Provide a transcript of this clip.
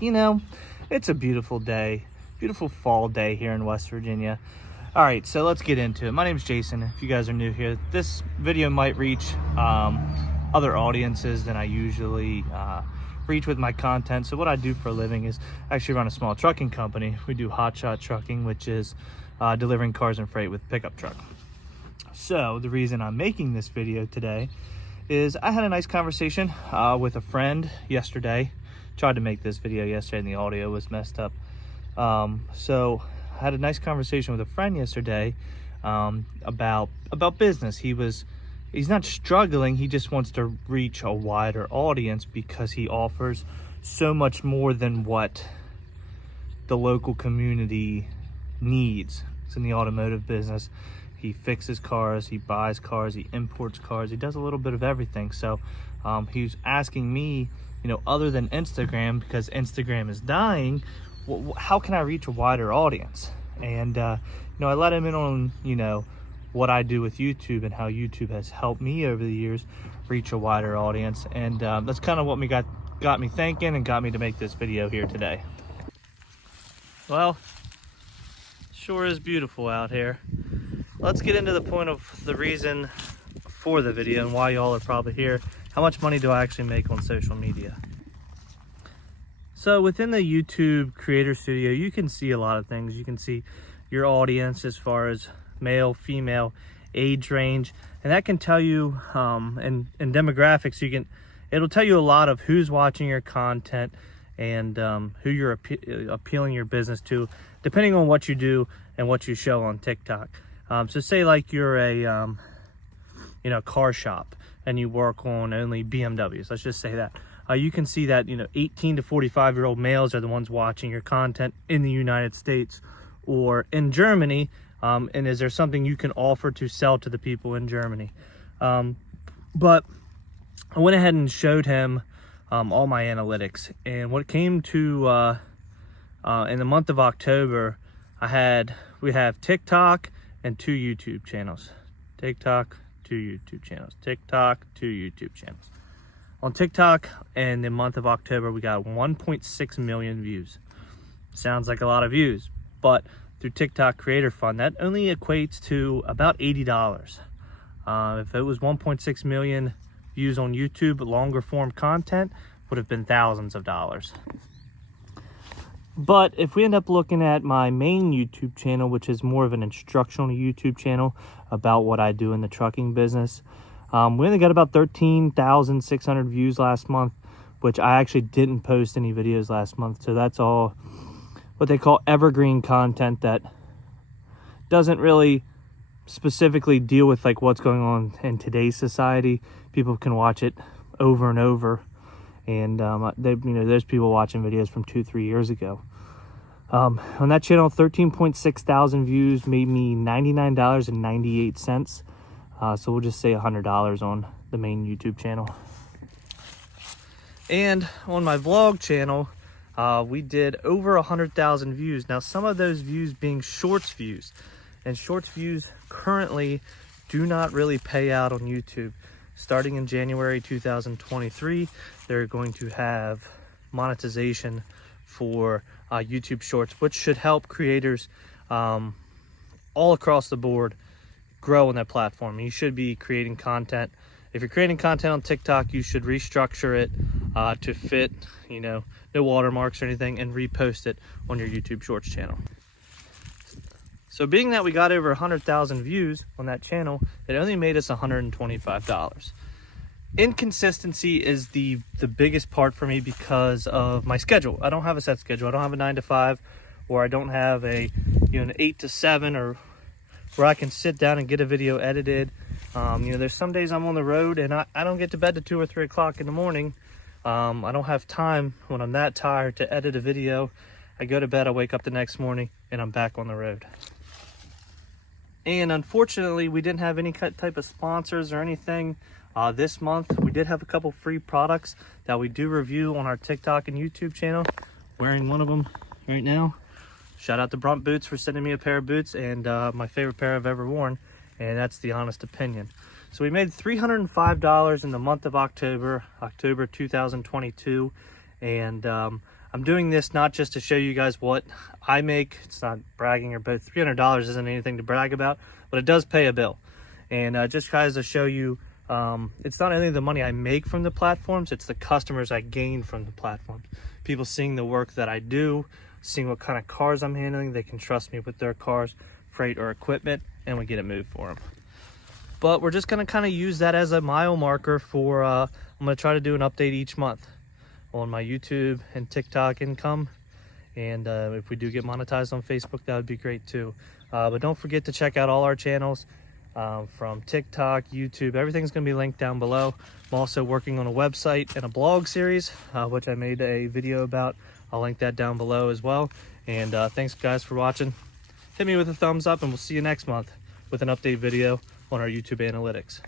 you know, it's a beautiful day, beautiful fall day here in West Virginia. All right, so let's get into it. My name's Jason. If you guys are new here, this video might reach other audiences than I usually reach with my content. So what I do for a living is actually run a small trucking company. We do hotshot trucking, which is delivering cars and freight with pickup truck. So the reason I'm making this video today is I had a nice conversation with a friend yesterday. Tried to make this video yesterday and the audio was messed up. So I had a nice conversation with a friend yesterday about business. He's not struggling, he just wants to reach a wider audience because he offers so much more than what the local community needs. It's in the automotive business. He fixes cars, he buys cars, he imports cars, he does a little bit of everything. So he's asking me, you know, other than Instagram, because Instagram is dying, how can I reach a wider audience? And you know, I let him in on, you know, what I do with YouTube and how YouTube has helped me over the years reach a wider audience. And that's kind of what got me thinking and got me to make this video here today. Well, sure is beautiful out here. Let's get into the point of the reason for the video and why y'all are probably here. How much money do I actually make on social media? So within the YouTube Creator Studio, you can see a lot of things. You can see your audience as far as male, female, age range, and that can tell you, and demographics, it'll tell you a lot of who's watching your content and who you're appealing your business to, depending on what you do and what you show on TikTok. So say like you're a, you know, car shop and you work on only BMWs, let's just say that. You can see that, you know, 18 to 45-year-old males are the ones watching your content in the United States or in Germany. And is there something you can offer to sell to the people in Germany? But I went ahead and showed him all my analytics. And what came to, in the month of October, we have TikTok and 2 YouTube channels. TikTok, 2 YouTube channels. TikTok, 2 YouTube channels. On TikTok, in the month of October, we got 1.6 million views. Sounds like a lot of views, but through TikTok Creator Fund, that only equates to about $80. If it was 1.6 million views on YouTube, longer form content would have been thousands of dollars. But if we end up looking at my main YouTube channel, which is more of an instructional YouTube channel about what I do in the trucking business, we only got about 13,600 views last month, which I actually didn't post any videos last month. So that's all what they call evergreen content that doesn't really specifically deal with like what's going on in today's society. People can watch it over and over. And there's people watching videos from 2-3 years ago. On that channel, 13.6 thousand views made me $99.98. So we'll just say $100 on the main YouTube channel. And on my vlog channel, we did over 100,000 views. Now, some of those views being shorts views, and shorts views currently do not really pay out on YouTube. Starting in January 2023, they're going to have monetization for YouTube Shorts, which should help creators all across the board grow on that platform. You should be creating content. If you're creating content on TikTok, you should restructure it to fit, you know, no watermarks or anything, and repost it on your YouTube Shorts channel. So being that we got over 100,000 views on that channel, it only made us $125. Inconsistency is the biggest part for me because of my schedule. I don't have a set schedule. I don't have a 9 to 5, or I don't have an 8 to 7, or where I can sit down and get a video edited. There's some days I'm on the road and I don't get to bed till 2 or 3 o'clock in the morning. I don't have time when I'm that tired to edit a video. I go to bed, I wake up the next morning, and I'm back on the road. And unfortunately, we didn't have any type of sponsors or anything this month. We did have a couple free products that we do review on our TikTok and YouTube channel. Wearing one of them right now. Shout out to Brunt Boots for sending me a pair of boots, and my favorite pair I've ever worn, and that's the honest opinion. So we made $305 in the month of October 2022, and I'm doing this not just to show you guys what I make. It's not bragging, or but $300 isn't anything to brag about, but it does pay a bill. And just guys to show you, it's not only the money I make from the platforms, it's the customers I gain from the platforms. People seeing the work that I do, seeing what kind of cars I'm handling, they can trust me with their cars, freight, or equipment, and we get it moved for them. But we're just going to kind of use that as a mile marker for, I'm going to try to do an update each month on my YouTube and TikTok income. And if we do get monetized on Facebook, that would be great too. But don't forget to check out all our channels from TikTok, YouTube. Everything's going to be linked down below. I'm also working on a website and a blog series, which I made a video about. I'll link that down below as well. And thanks guys for watching. Hit me with a thumbs up, and we'll see you next month with an update video on our YouTube analytics.